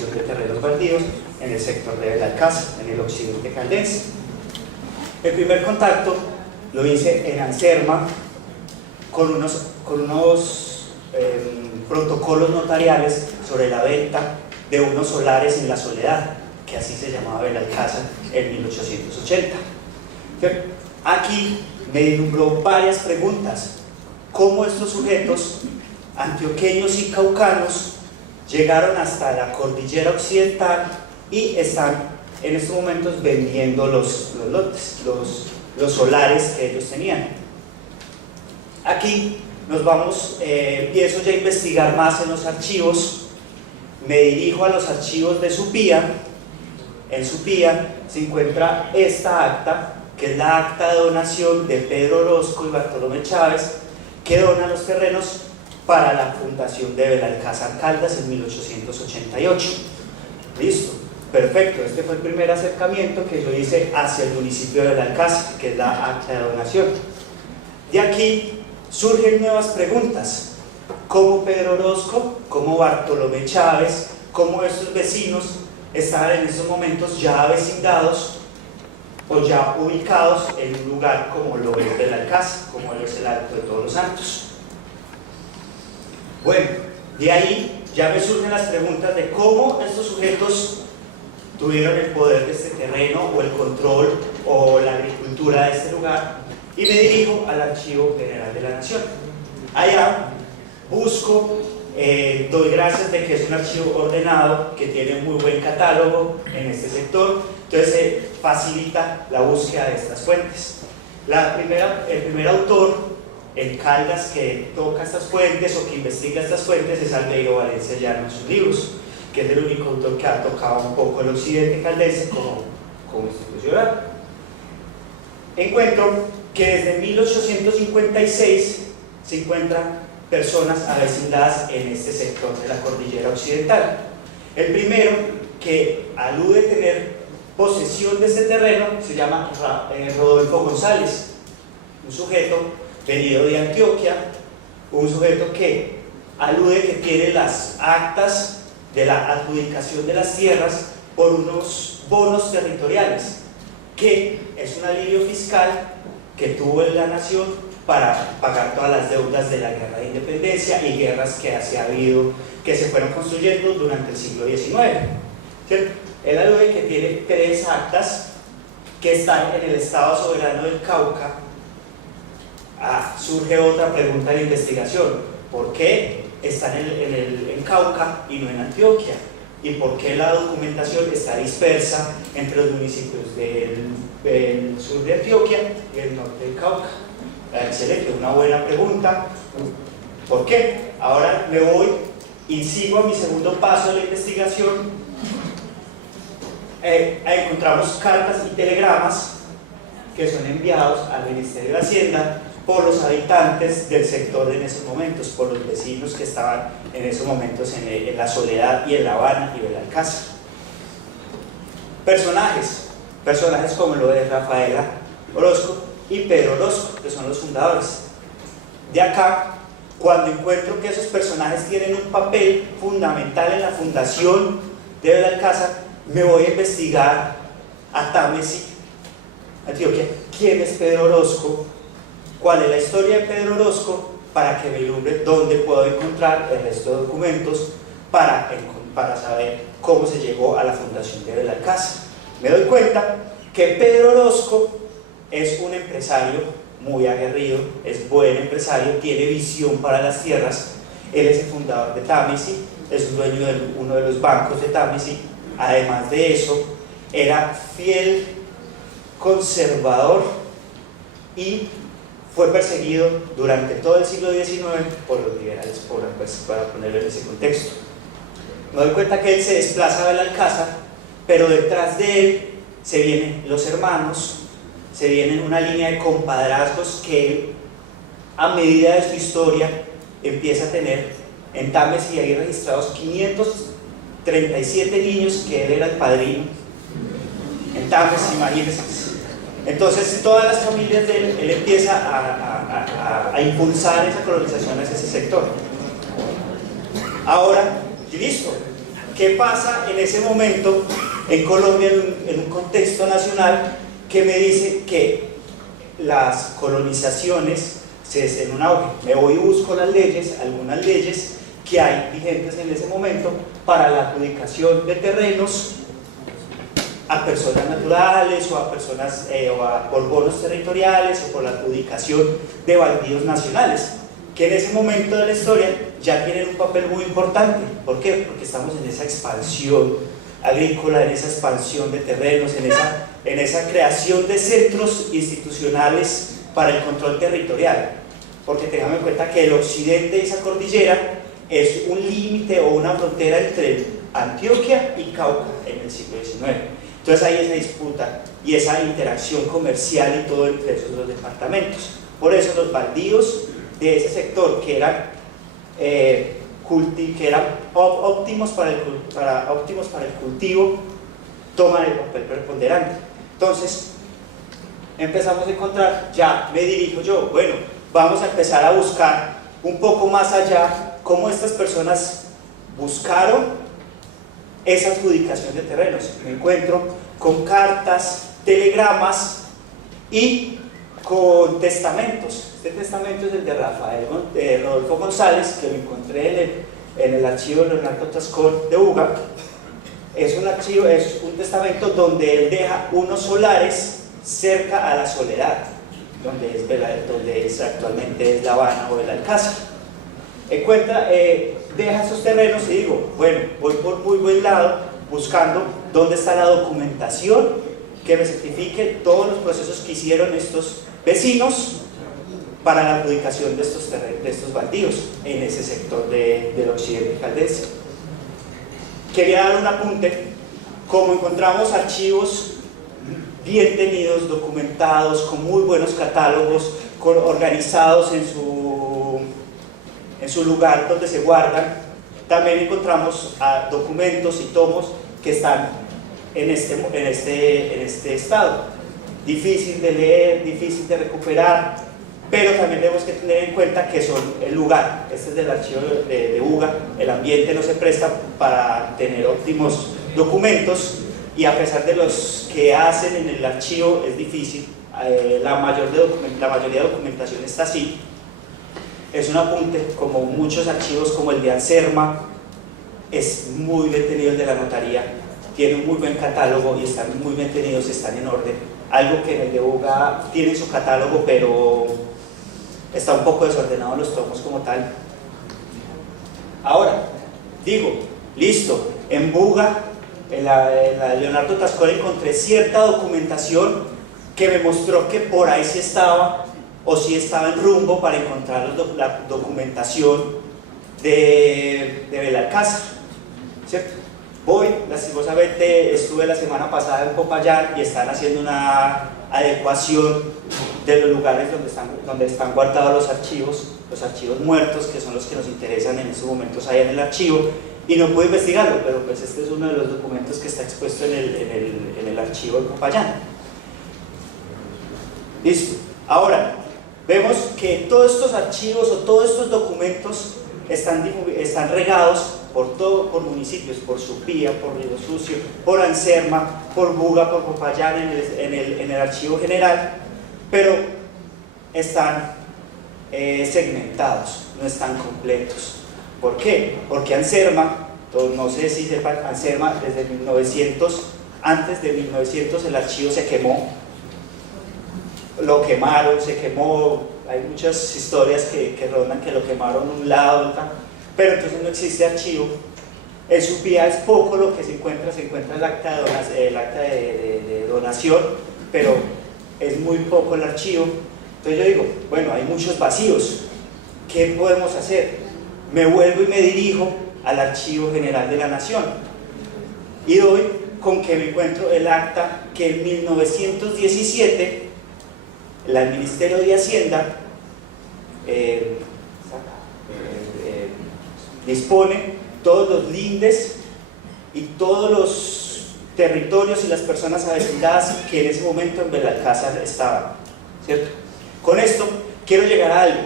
de terrenos baldíos en el sector de Belalcázar, en el occidente caldense. El primer contacto lo hice en Anserma con unos protocolos notariales sobre la venta de unos solares en La Soledad, que así se llamaba Belalcázar en 1880. Aquí me deslumbró varias preguntas: cómo estos sujetos antioqueños y caucanos llegaron hasta la cordillera occidental y están en estos momentos vendiendo los lotes, los solares que ellos tenían. Aquí nos vamos, empiezo ya a investigar más en los archivos, me dirijo a los archivos de Supía. En Supía se encuentra esta acta, que es la acta de donación de Pedro Orozco y Bartolomé Chávez, que donan los terrenos para la fundación de Belalcázar Caldas en 1888. Listo, perfecto, este fue el primer acercamiento que yo hice hacia el municipio de Belalcázar, que es la acta de donación. De aquí surgen nuevas preguntas: ¿cómo Pedro Orozco, cómo Bartolomé Chávez, cómo estos vecinos estaban en estos momentos ya avecindados o ya ubicados en un lugar como lo es Belalcázar, como es el Alto de Todos los Santos? Bueno, de ahí ya me surgen las preguntas de cómo estos sujetos tuvieron el poder de este terreno o el control o la agricultura de este lugar, y me dirijo al Archivo General de la Nación. Allá busco, doy gracias de que es un archivo ordenado, que tiene muy buen catálogo en este sector, entonces facilita la búsqueda de estas fuentes. El primer autor en Caldas que toca estas fuentes o que investiga estas fuentes es Albeiro Valencia Llano en sus libros, que es el único autor que ha tocado un poco el occidente caldense como institucional. Encuentro que desde 1856 se encuentran personas avecindadas en este sector de la cordillera occidental. El primero que alude tener posesión de este terreno se llama Rodolfo González, un sujeto venido de Antioquia, un sujeto que alude que tiene las actas de la adjudicación de las tierras por unos bonos territoriales, que es un alivio fiscal que tuvo la nación para pagar todas las deudas de la guerra de independencia y guerras que se fueron construyendo durante el siglo XIX. ¿Cierto? Él alude que tiene 3 actas que están en el Estado Soberano del Cauca. Surge otra pregunta de investigación: ¿por qué están en Cauca y no en Antioquia? ¿Y por qué la documentación está dispersa entre los municipios del sur de Antioquia y el norte del Cauca? Excelente, una buena pregunta. ¿Por qué? Ahora me voy y sigo a mi segundo paso de la investigación. Encontramos cartas y telegramas que son enviados al Ministerio de Hacienda por los habitantes del sector en esos momentos, por los vecinos que estaban en esos momentos en La Soledad y en La Habana y Belalcázar. Personajes como lo de Rafaela Orozco y Pedro Orozco, que son los fundadores. De acá, cuando encuentro que esos personajes tienen un papel fundamental en la fundación de Belalcázar, me voy a investigar a Támesi, Antioquia. ¿Quién es Pedro Orozco? ¿Cuál es la historia de Pedro Orozco? Para que me ilumbre dónde puedo encontrar el resto de documentos para saber cómo se llegó a la fundación de Belalcázar. Me doy cuenta que Pedro Orozco es un empresario muy aguerrido, es buen empresario, tiene visión para las tierras. Él es el fundador de Támesi, es dueño de uno de los bancos de Támesi. Además de eso, era fiel conservador y fue perseguido durante todo el siglo XIX por los liberales, para ponerlo en ese contexto. Me doy cuenta que él se desplaza a Belalcázar, pero detrás de él se vienen los hermanos, se viene una línea de compadrazgos que él, a medida de su historia, empieza a tener. En Támesi hay registrados 537 niños que él era el padrino. En Támesi, imagínense. Entonces, todas las familias de él empieza a impulsar esa colonización hacia ese sector. Ahora, y listo, ¿qué ¿qué pasa en ese momento en Colombia en un contexto nacional que me dice que las colonizaciones se en un auge? Me voy y busco las leyes, algunas leyes que hay vigentes en ese momento para la adjudicación de terrenos a personas naturales o a personas por bonos territoriales o por la adjudicación de baldíos nacionales, que en ese momento de la historia ya tienen un papel muy importante. ¿Por qué? Porque estamos en esa expansión agrícola, en esa expansión de terrenos, en esa creación de centros institucionales para el control territorial. Porque tengamos en cuenta que el occidente de esa cordillera es un límite o una frontera entre Antioquia y Cauca en el siglo XIX. Entonces hay esa disputa y esa interacción comercial y todo entre esos dos departamentos. Por eso los baldíos de ese sector que eran óptimos para el cultivo toman el papel preponderante. Entonces empezamos a encontrar, ya me dirijo yo, bueno, vamos a empezar a buscar un poco más allá cómo estas personas buscaron esa adjudicación de terrenos. Me encuentro con cartas, telegramas y con testamentos. Este testamento es el de Rodolfo González, que lo encontré en el archivo de Leonardo Tascón de UGA. Es un testamento donde él deja unos solares cerca a la Soledad, donde actualmente es La Habana o el Alcázar. Deja esos terrenos y digo, bueno, voy por muy buen lado buscando dónde está la documentación que me certifique todos los procesos que hicieron estos vecinos para la adjudicación de estos baldíos en ese sector del occidente caldense. Quería dar un apunte. Como encontramos archivos bien tenidos, documentados, con muy buenos catálogos, organizados en su lugar donde se guardan, también encontramos documentos y tomos que están en este estado. Difícil de leer, difícil de recuperar, pero también tenemos que tener en cuenta que son el lugar. Este es del archivo de UGA, el ambiente no se presta para tener óptimos documentos, y a pesar de los que hacen en el archivo es difícil. La mayoría de documentación está así. Es un apunte, como muchos archivos como el de Anserma, es muy bien tenido. El de la notaría tiene un muy buen catálogo y están muy bien tenidos, están en orden. Algo que en el de UGA tiene su catálogo, pero está un poco desordenado los tomos como tal. Ahora, digo, listo, en Buga, en la Leonardo Tascón, encontré cierta documentación que me mostró que por ahí sí estaba, o sí estaba en rumbo para encontrar la documentación de Belalcázar, ¿cierto? Voy, lastimosamente estuve la semana pasada en Popayán y están haciendo una adecuación de los lugares donde están guardados los archivos muertos, que son los que nos interesan en estos momentos ahí en el archivo, y no pude investigarlo, pero pues este es uno de los documentos que está expuesto en el archivo de Popayán. Listo. Ahora, vemos que todos estos archivos o todos estos documentos están regados por municipios, por Supía, por Río Sucio, por Anserma, por Buga, por Popayán en el archivo general, pero están segmentados, no están completos. ¿Por qué? Porque Anserma, no sé si sepan, Anserma desde 1900, antes de 1900 el archivo se quemó, lo quemaron, se quemó. Hay muchas historias que rondan que lo quemaron un lado, otro, pero entonces no existe archivo. En Supía es poco lo que se encuentra el acta de donación, pero es muy poco el archivo. Entonces yo digo, bueno, hay muchos vacíos, ¿qué podemos hacer? Me vuelvo y me dirijo al Archivo General de la Nación y doy con que me encuentro el acta que en 1917 el Ministerio de Hacienda dispone todos los lindes y todos los territorios y las personas avecindadas que en ese momento en Belalcázar estaban, ¿cierto? Con esto quiero llegar a algo.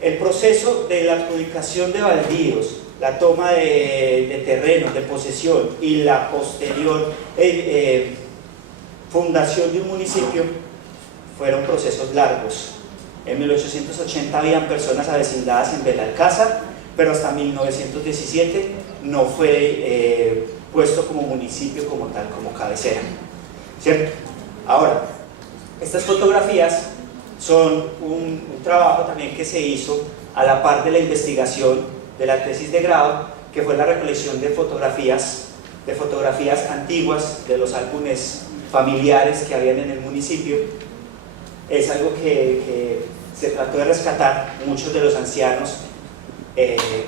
El proceso de la adjudicación de baldíos la toma de terrenos, de posesión y la posterior fundación de un municipio fueron procesos largos. En 1880 habían personas avecindadas en Belalcázar, pero hasta 1917 no fue puesto como municipio como tal, como cabecera, ¿cierto? Ahora, estas fotografías son un trabajo también que se hizo a la par de la investigación de la tesis de grado, que fue la recolección de fotografías antiguas de los álbumes familiares que habían en el municipio. Es algo que se trató de rescatar. Muchos de los ancianos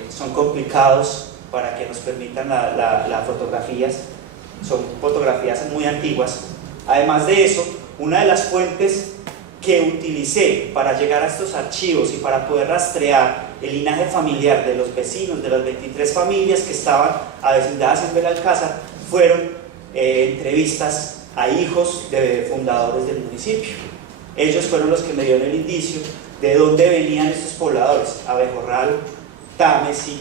son complicados para que nos permitan las fotografías, son fotografías muy antiguas. Además de eso, una de las fuentes que utilicé para llegar a estos archivos y para poder rastrear el linaje familiar de los vecinos de las 23 familias que estaban avecindadas en Belalcázar fueron entrevistas a hijos de fundadores del municipio. Ellos fueron los que me dieron el indicio de dónde venían estos pobladores: Abejorral, Támesi,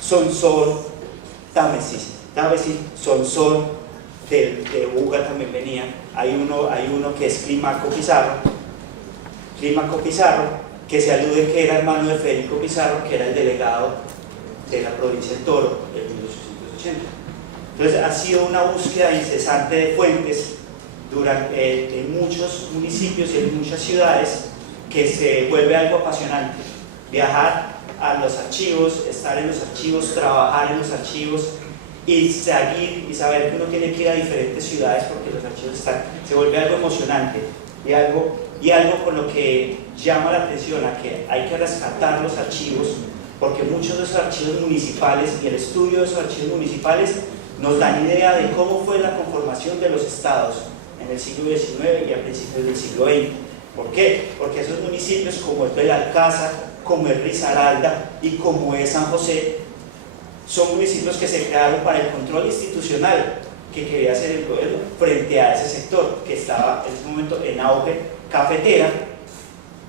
Sonsón, Sonsón, de Buga también venía. Hay uno que es Clímaco Pizarro, que se alude que era hermano de Federico Pizarro, que era el delegado de la provincia del Toro en 1880. Entonces ha sido una búsqueda incesante de fuentes en muchos municipios y en muchas ciudades, que se vuelve algo apasionante. Viajar a los archivos, estar en los archivos, trabajar en los archivos y seguir y saber que uno tiene que ir a diferentes ciudades porque los archivos están, se vuelve algo emocionante y algo con lo que llama la atención a que hay que rescatar los archivos, porque muchos de esos archivos municipales y el estudio de esos archivos municipales nos dan idea de cómo fue la conformación de los estados en el siglo XIX y a principios del siglo XX. ¿Por qué? Porque esos municipios, como es Belalcázar, como es Risaralda y como es San José, son municipios que se crearon para el control institucional que quería hacer el gobierno frente a ese sector que estaba en ese momento en auge cafetera,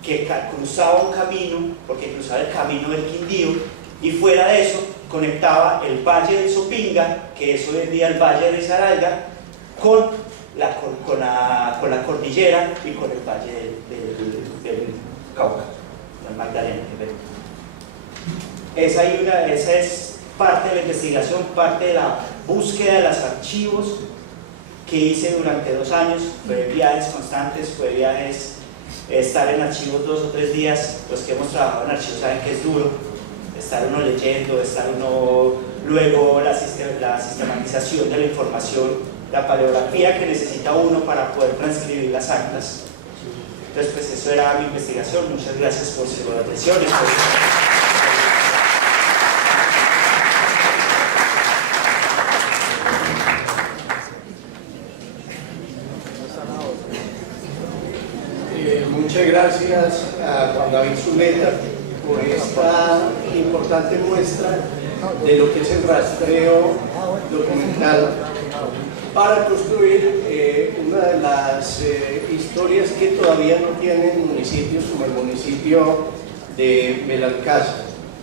que cruzaba un camino, porque cruzaba el camino del Quindío, y fuera de eso conectaba el Valle del Sopinga, que es hoy en día el Valle de Risaralda, con la cordillera y con el Valle del Cauca, el Magdalena. Esa es parte de la investigación, parte de la búsqueda de los archivos que hice durante 2 años. Fue viajes constantes, fue viajes, estar en archivos 2 o 3 días. Los que hemos trabajado en archivos saben que es duro, estar uno leyendo, estar uno luego la sistematización de la información, la paleografía que necesita uno para poder transcribir las actas. Entonces, pues eso era mi investigación. Muchas gracias por su atención. Muchas gracias a Juan David Zuleta por esta importante muestra de lo que es el rastreo documental para construir una de las historias que todavía no tienen municipios, como el municipio de Belalcázar.